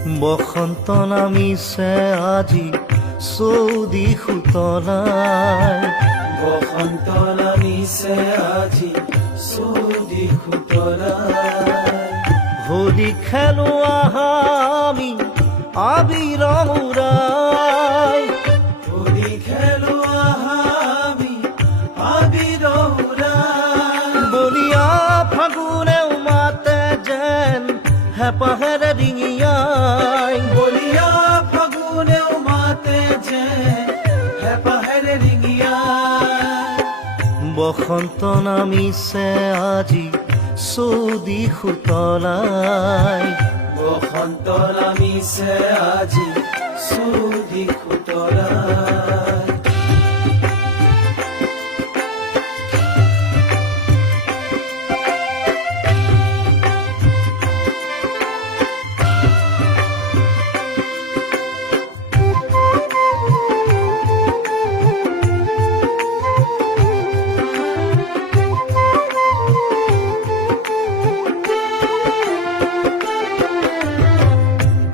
বসন্ত নামিছে আজি চৌদি সুতলাই, বসন্ত নামিছে আজি চৌদি সুতলাই। হোলী খেলো আহা আমি আবিৰ উৰাই, হোলী খেলো আহা আমি আবিৰ উৰাই। বলিয়া ফাগুনেও মাতে যেন হেঁপাহেৰে ৰিঙিয়াই, বলিয়া ফাগুনেও মাতে যে হেঁপাহেৰে ৰিঙিয়াই। বসন্ত নামিছে আজি চৌদি সুতলাই, বসন্ত নামিছে আজি চৌদি সুতলাই।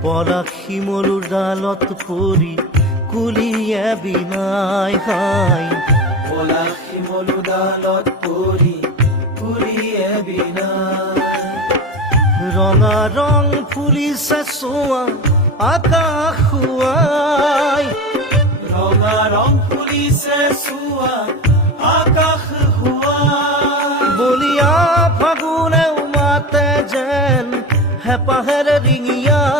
পলাশ শিমলুৰ ডালত পৰি কুলিয়ে বিনাই হাই, পলাশ শিমলু ডালত পৰি কুলিয়ে বিনাই। ৰঙা ৰং ফুলিছে চোৱা আকাশ শুৱাই, ৰঙা ৰং ফুলিছে চোৱা আকাশ শুৱাই। বলিয়া ফাগুনেও মাতে যেন হেঁপাহেৰে ৰিঙিয়াই,